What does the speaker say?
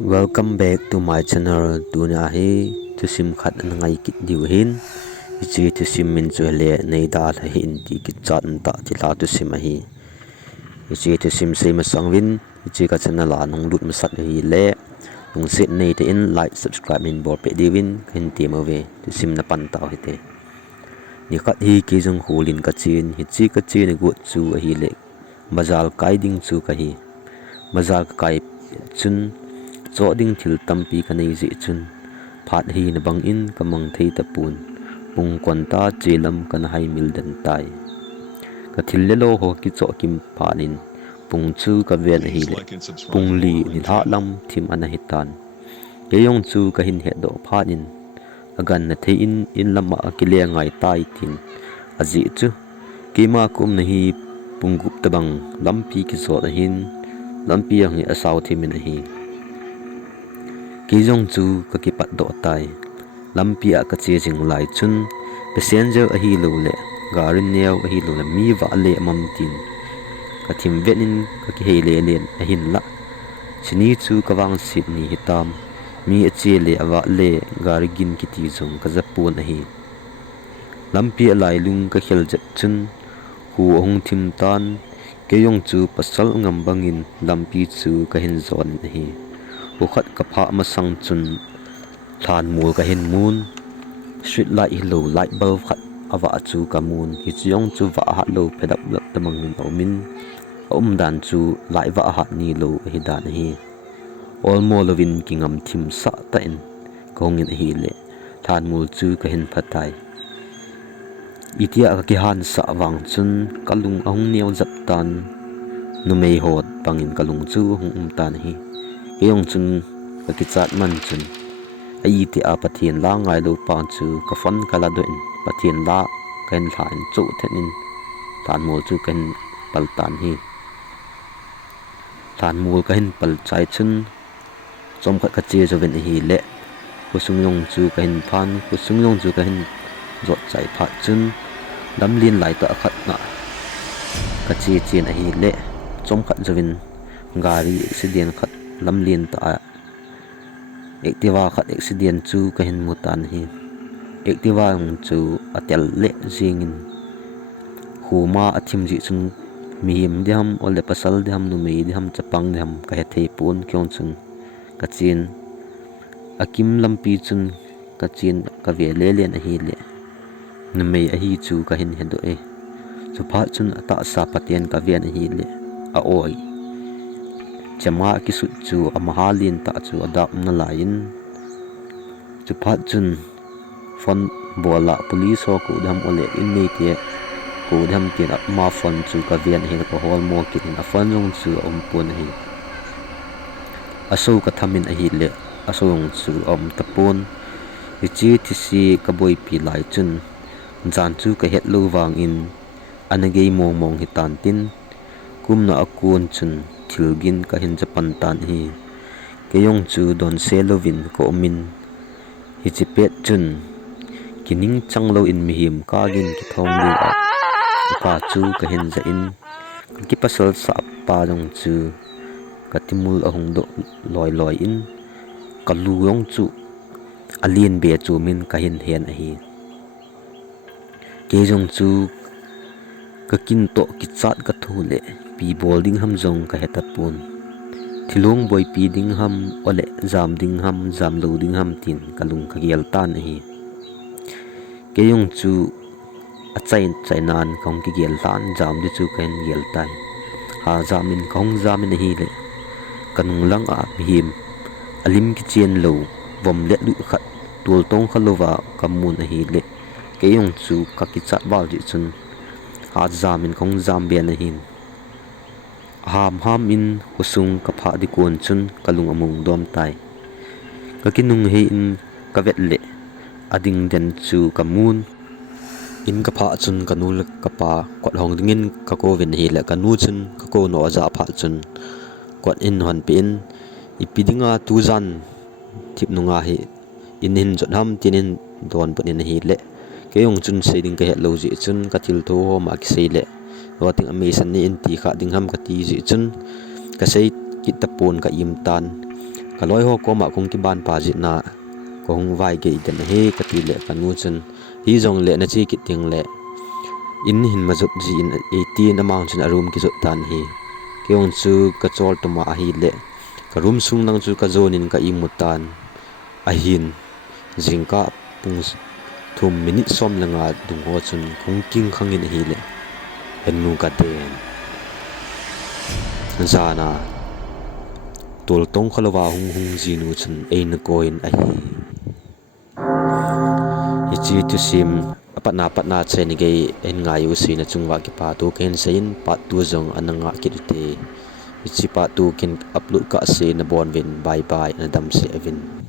Welcome back to my channel. Tuna hi to sim khat an ngai kit diu hin chi to sim min chu le nei da la hin ti ki chat ta ti la to sim hi chi to sim sei ma sangwin chi ka channel la nong lut ma sat hi le nong sit nei te in like subscribe min bor pe diwin khin ti ma ve to sim na pan ta hi te ni khat hi ki jong hulin ka chin hi chi ka chin gu chu hi le mazal kai ding chu ka hi mazal kai chun cho ding thil tampi ka nei ji chun phat hi na bang in kamang thei ta pun pung kon ta chelam kan hai mil dan tai ka thil le lo ho ki cho kim phanin pung chu ka vel hi le pung li ni tha lam thim ana hitan ke yong chu ka hin he do phanin agan na thei in lama ki le ngai tai tin aji chu ki ma kum na hi pung gup ta bang lampi ki so da hin lampi ang hi asaw thimin hi Kijong chu ka ki pat do tai lampia ka che jing lai chun passenger a hi lo le garin neo a hi lo la mi wa le mam tin ka thim venin ka ki he le len a hin la chini chu ka wang sit ni hitam mi a che le awa le gari gin ki ti jong ka zapun a hi lampia lai lung ka khel jet chun hu hong thim tan ke yong chu pasal ngam bangin lampi chu ka hin zon a hi ukhat ka pha ma sang chun than mul ka hin mun street light hi lo light bulb khat awa chu ka mun hi chiong chu wa ha lo phedap lak tamang min omin dan chu lai wa ha ni lo hi dan hi all mo lovin kingam thim sa ta in kongin hi le than mul chu ka hin phatai itia ka ki han sa wang chun kalung ahung neu zap tan nu mei hot pangin kalung chu hung tan hi Eyong chun ka ki chat man chun ai ti a pathian la ngai lo pa chu ka fon kala do in pathian la kan thain chu thenin tan mul chu kan pal tan hi tan mul ka hin pal chai chun chom khat ka che jo ven hi le kusung yong chu ka hin phan kusung yong chu ka hin jot chai pha chun dam lin lai ta khat na ka che chen hi le chom khat jo vin gari accident khat lam lien ta activa khat accident chu ka hin mutan hi activa ng chu atel le jingin huma athim ji chung mihim diham ole pasal diham nu mei diham chapang diham ka he thei pun kyong chung ka chin akim lampi chun ka chin ka ve le len a hi le nu mei a hi chu ka hin he do e chu pha chun ata sa patien ka ve a hi le a oi chama ki su chu amahalin ta chu adak na lain chu phat chun phone bola police ho ku dam ole in nei te ku dam tin ma phone chu ka vian he ko hol mo ki in a phone jong chu pun hi aso ka thamin a hi le aso jong chu tapon chi thi si ka boi pi lai chun jan chu ka het lo wang in anagei mong mong hi tan tin kumna akun chun thilgin ka hin japan tan hi keyong chu don selovin ko min hi chipet chun kining changlo in mihim ka gin ki thong lu a ka chu ka hin za in ki pasal sa pa jong chu ka timul ahung do loi loi in ka lu yong chu alien be chu min ka hin hen a hi ke jong chu ka kin to ki chat ka thu le pi bolding ham jong ka heta pun thilong boy pi ding ham ole jam ding ham jam lo ding ham tin kalung ka gel tan hi ke yong chu a chainan kong ki gel tan jam di chu ken gel tai ha jamin kong jamin hi le kanung lang a him alim ki chen lo vom le lu khat tul tong khalowa kamun hi le ke yong chu ka ki chat bal ji chun ha jamin kong jam be na hin ham in kusung ka pha di kon chun kalung amung dom tai ka kinung he in ka vet le ading den chu kamun in ka pha chun kanul ka pa kwat hong dingin ka ko ven he le kanu chun ka ko no za pha chun kwat in hon pin ipidinga tu jan thip nunga he in jot ham tinin don punin hi le ke yong chun seding ka he lo ji chun ka thil tho ho ma ki sei le wating amazing ni in ti kha ding ham ka ti ji chun ka sei ki tapon ka im tan kaloi ho ko ma kong ki ban pa ji na kong vai ge den he ka ti le kan nu chun hi jong le na chi ki ting le in hin ma zut ji in 18 amount chun arum ki zut tan hi kyong chu ka chol to ma hi le ka room sung nang chu ka zonin ka imutan a hin jingka pung thum minute som langa dung ho chun kong king khangin hi le enu ka ten zana tol tong khalawa hung hung ji nu chun ein coin a hi ichi tu sim patna chen ge en nga yu si na chungwa ki pa tu ken sein pa tu jong ananga ki te ichi pa tu kin upload ka se na bon win bye bye na dam se evin